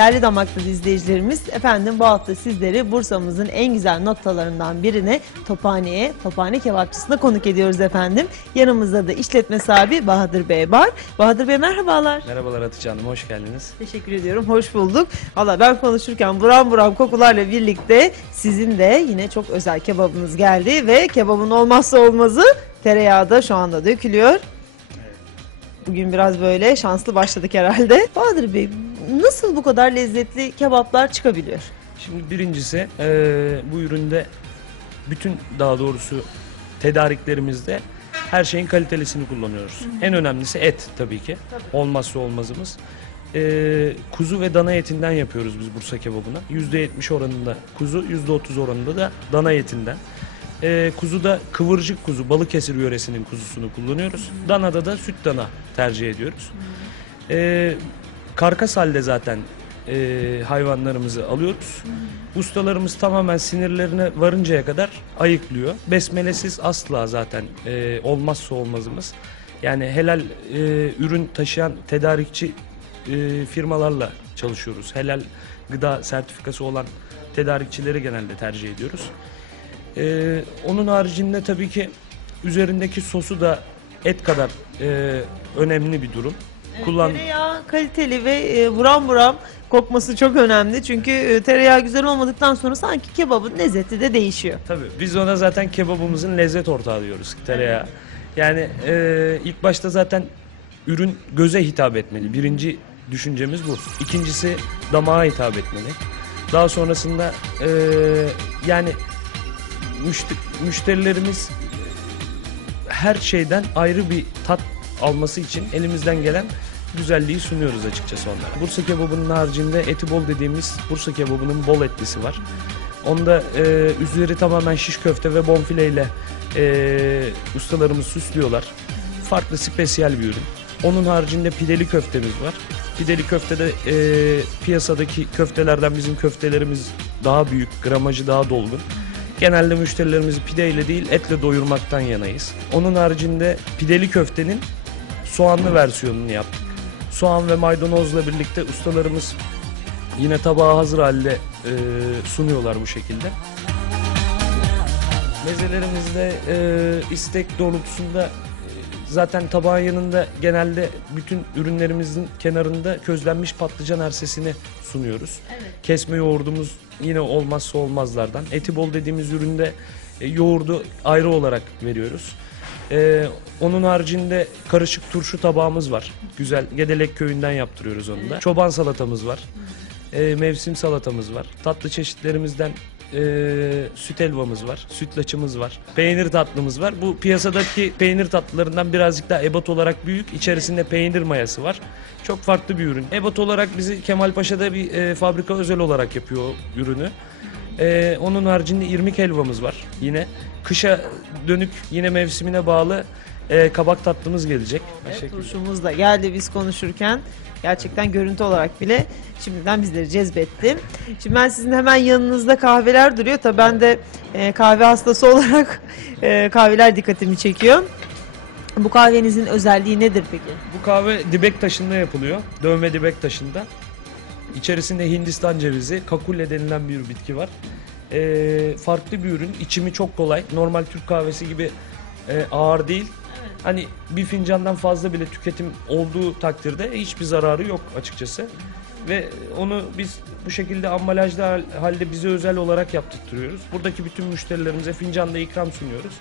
değerli damaklı izleyicilerimiz efendim bu hafta sizleri Bursa'mızın en güzel noktalarından birine Tophane'ye, Tophane kebapçısına konuk ediyoruz efendim. Yanımızda da işletme sahibi Bahadır Bey var. Bahadır Bey merhabalar. Merhabalar Hatice Hanım, hoş geldiniz. Teşekkür ediyorum. Hoş bulduk. Valla ben konuşurken buram buram kokularla birlikte sizin de yine çok özel kebabınız geldi ve kebabın olmazsa olmazı tereyağı da şu anda dökülüyor. Bugün biraz böyle şanslı başladık herhalde. Bahadır Bey nasıl bu kadar lezzetli kebaplar çıkabiliyor? Şimdi birincisi eee, bu üründe bütün daha doğrusu tedariklerimizde her şeyin kalitelisini kullanıyoruz. En önemlisi et tabii ki. Tabii. Olmazsa olmazımız. Eee, kuzu ve dana etinden yapıyoruz biz Bursa kebabını. %70 oranında kuzu, %30 oranında da dana etinden. Eee kuzuda kıvırcık kuzu, Balıkesir yöresinin kuzusunu kullanıyoruz. Danada da süt dana tercih ediyoruz. Eee karkas halde zaten eee, hayvanlarımızı alıyoruz. Ustalarımız tamamen sinirlerine varıncaya kadar ayıklıyor. Besmelesiz asla zaten eee, olmazsa olmazımız. Yani helal eee, ürün taşıyan tedarikçi eee, firmalarla çalışıyoruz. Helal gıda sertifikası olan tedarikçileri genelde tercih ediyoruz. Eee, onun haricinde tabii ki üzerindeki sosu da et kadar eee, önemli bir durum. Kullan Tereyağı kaliteli ve e, buram buram kokması çok önemli. Çünkü e, tereyağı güzel olmadıktan sonra sanki kebabın lezzeti de değişiyor. Tabii biz ona zaten kebabımızın lezzet ortağı diyoruz tereyağı. Yani e, ilk başta zaten ürün göze hitap etmeli. Birinci düşüncemiz bu. İkincisi damağa hitap etmeli. Daha sonrasında e, yani müşte- müşterilerimiz her şeyden ayrı bir tat alması için elimizden gelen güzelliği sunuyoruz açıkçası onlara. Bursa kebabının haricinde eti bol dediğimiz Bursa kebabının bol etlisi var. Onda e, üzeri tamamen şiş köfte ve bonfile ile e, ustalarımız süslüyorlar. Farklı spesiyel bir ürün. Onun haricinde pideli köftemiz var. Pideli köftede e, piyasadaki köftelerden bizim köftelerimiz daha büyük, gramajı daha dolgun. Genelde müşterilerimizi pideyle değil etle doyurmaktan yanayız. Onun haricinde pideli köftenin soğanlı versiyonunu yaptık. Soğan ve maydanozla birlikte ustalarımız yine tabağa hazır halde e, sunuyorlar bu şekilde. Mezelerimizde e, istek doğrultusunda e, zaten tabağın yanında genelde bütün ürünlerimizin kenarında közlenmiş patlıcan ersesini sunuyoruz. Kesme yoğurdumuz yine olmazsa olmazlardan. Eti bol dediğimiz üründe e, yoğurdu ayrı olarak veriyoruz. E, onun haricinde karışık turşu tabağımız var. Güzel. Gedelek köyünden yaptırıyoruz onu da. Çoban salatamız var. E, mevsim salatamız var. Tatlı çeşitlerimizden e, süt helvamız var. Sütlaçımız var. Peynir tatlımız var. Bu piyasadaki peynir tatlılarından birazcık daha ebat olarak büyük. İçerisinde peynir mayası var. Çok farklı bir ürün. Ebat olarak bizi Kemalpaşa'da bir e, fabrika özel olarak yapıyor ürünü. E, onun haricinde irmik helvamız var yine. Kışa dönük yine mevsimine bağlı e, kabak tatlımız gelecek. Şekilde. Turşumuz da geldi biz konuşurken. Gerçekten görüntü olarak bile şimdiden bizleri cezbetti. Şimdi ben sizin hemen yanınızda kahveler duruyor. Tabii ben de e, kahve hastası olarak e, kahveler dikkatimi çekiyor. Bu kahvenizin özelliği nedir peki? Bu kahve dibek taşında yapılıyor. Dövme dibek taşında. İçerisinde Hindistan cevizi, kakule denilen bir bitki var. Ee, farklı bir ürün. İçimi çok kolay. Normal Türk kahvesi gibi e, ağır değil. Hani bir fincandan fazla bile tüketim olduğu takdirde hiçbir zararı yok açıkçası. Ve onu biz bu şekilde ambalajlı hal- halde bize özel olarak yaptırtıyoruz. Buradaki bütün müşterilerimize fincanda ikram sunuyoruz.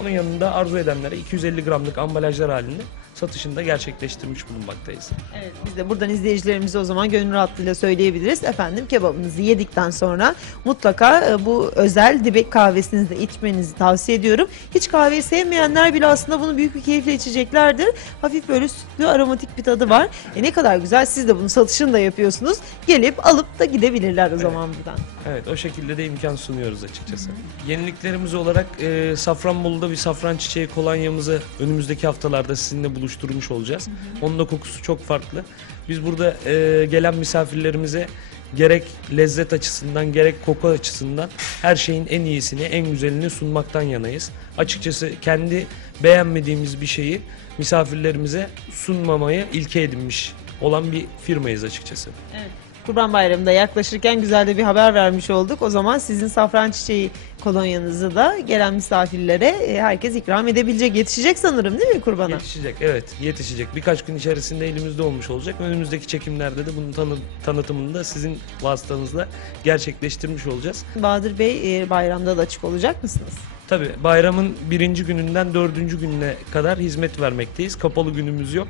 Onun yanında arzu edenlere 250 gramlık ambalajlar halinde satışını da gerçekleştirmiş bulunmaktayız. Evet, biz de buradan izleyicilerimize o zaman gönül rahatlığıyla söyleyebiliriz. Efendim kebabınızı yedikten sonra mutlaka e, bu özel dibek kahvesini de içmenizi tavsiye ediyorum. Hiç kahveyi sevmeyenler bile aslında bunu büyük bir keyifle içeceklerdir. Hafif böyle sütlü aromatik bir tadı var. E ne kadar güzel siz de bunun satışını da yapıyorsunuz. Gelip alıp da gidebilirler o zaman buradan. Evet o şekilde de imkan sunuyoruz açıkçası. Yeniliklerimiz olarak e, Safranbolu'da bir safran çiçeği kolonyamızı önümüzdeki haftalarda sizinle buluşturmuş olacağız. Onun da kokusu çok farklı. Biz burada e, gelen misafirlerimize gerek lezzet açısından gerek koku açısından her şeyin en iyisini en güzelini sunmaktan yanayız. Açıkçası kendi beğenmediğimiz bir şeyi misafirlerimize sunmamayı ilke edinmiş olan bir firmayız açıkçası. Kurban Bayramı da yaklaşırken güzel de bir haber vermiş olduk. O zaman sizin safran çiçeği kolonyanızı da gelen misafirlere e, herkes ikram edebilecek. Yetişecek sanırım değil mi kurbana? Yetişecek evet yetişecek. Birkaç gün içerisinde elimizde olmuş olacak. Önümüzdeki çekimlerde de bunun tanı- tanıtımını da sizin vasıtanızla gerçekleştirmiş olacağız. Bahadır Bey e, bayramda da açık olacak mısınız? Tabii bayramın birinci gününden dördüncü gününe kadar hizmet vermekteyiz. Kapalı günümüz yok.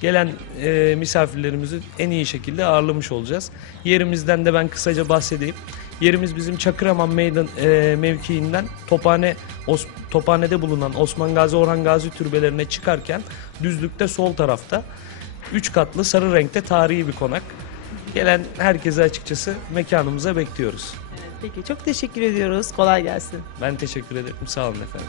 Gelen e, misafirlerimizi en iyi şekilde ağırlamış olacağız. Yerimizden de ben kısaca bahsedeyim. Yerimiz bizim Çakıraman meydan e, mevkiinden Tophane Os, Tophane'de bulunan Osman Gazi Orhan Gazi türbelerine çıkarken düzlükte sol tarafta 3 katlı sarı renkte tarihi bir konak. Gelen herkese açıkçası mekanımıza bekliyoruz. Peki çok teşekkür ediyoruz. Kolay gelsin. Ben teşekkür ederim. Sağ olun efendim.